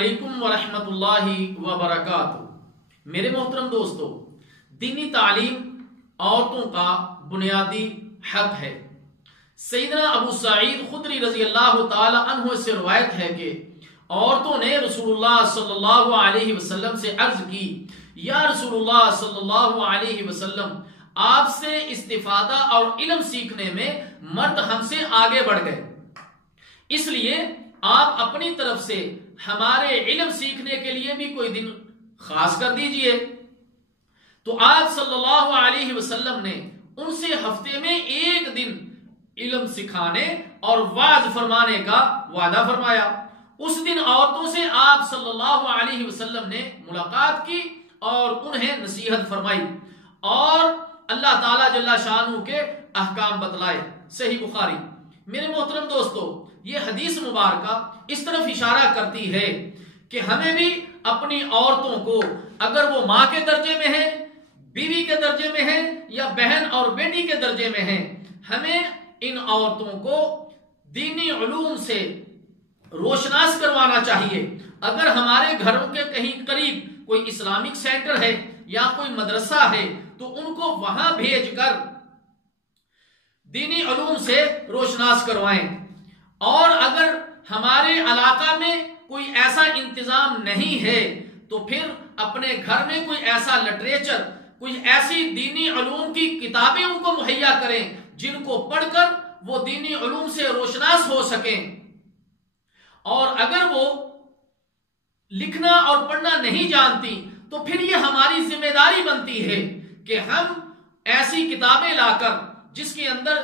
علیکم ورحمۃ اللہ وبرکاتہ۔ میرے محترم دوستو، دینی تعلیم عورتوں کا بنیادی حق ہے۔ سیدنا ابو سعید خدری رضی اللہ تعالی عنہ سے روایت ہے کہ عورتوں نے رسول اللہ صلی اللہ علیہ وسلم سے عرض کی، یا رسول اللہ صلی اللہ علیہ وسلم، آپ سے استفادہ اور علم سیکھنے میں مرد ہم سے آگے بڑھ گئے، اس لیے آپ اپنی طرف سے ہمارے علم سیکھنے کے لیے بھی کوئی دن خاص کر دیجئے۔ تو آپ صلی اللہ علیہ وسلم نے ان سے ہفتے میں ایک دن علم سکھانے اور وعظ فرمانے کا وعدہ فرمایا۔ اس دن عورتوں سے آپ صلی اللہ علیہ وسلم نے ملاقات کی اور انہیں نصیحت فرمائی اور اللہ تعالیٰ جل شانہ کے احکام بتلائے۔ صحیح بخاری۔ میرے محترم دوستو، یہ حدیث مبارکہ اس طرف اشارہ کرتی ہے کہ ہمیں بھی اپنی عورتوں کو، اگر وہ ماں کے درجے میں ہیں، بیوی کے درجے میں ہیں یا بہن اور بیٹی کے درجے میں ہیں، ہمیں ان عورتوں کو دینی علوم سے روشناس کروانا چاہیے۔ اگر ہمارے گھروں کے کہیں قریب کوئی اسلامک سینٹر ہے یا کوئی مدرسہ ہے تو ان کو وہاں بھیج کر دینی علوم سے روشناس کروائیں۔ اور اگر ہمارے علاقہ میں کوئی ایسا انتظام نہیں ہے تو پھر اپنے گھر میں کوئی ایسا لٹریچر، کوئی ایسی دینی علوم کی کتابیں ان کو مہیا کریں جن کو پڑھ کر وہ دینی علوم سے روشناس ہو سکیں۔ اور اگر وہ لکھنا اور پڑھنا نہیں جانتی تو پھر یہ ہماری ذمہ داری بنتی ہے کہ ہم ایسی کتابیں لا کر جس کے اندر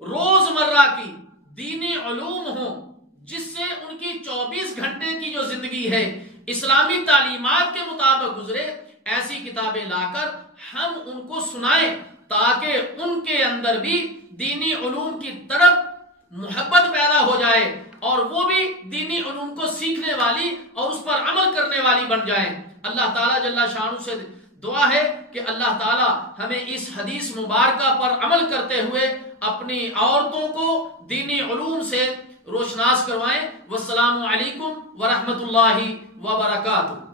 روزمرہ کی دینی علوم ہوں، جس سے ان کی 24 گھنٹے کی جو زندگی ہے اسلامی تعلیمات کے مطابق گزرے، ایسی کتابیں لا کر ہم ان کو سنائیں تاکہ ان کے اندر بھی دینی علوم کی طرف محبت پیدا ہو جائے اور وہ بھی دینی علوم کو سیکھنے والی اور اس پر عمل کرنے والی بن جائیں۔ اللہ تعالیٰ جل شانہ سے دعا ہے کہ اللہ تعالیٰ ہمیں اس حدیث مبارکہ پر عمل کرتے ہوئے اپنی عورتوں کو دینی علوم سے روشناس کروائیں۔ والسلام علیکم ورحمۃ اللہ وبرکاتہ۔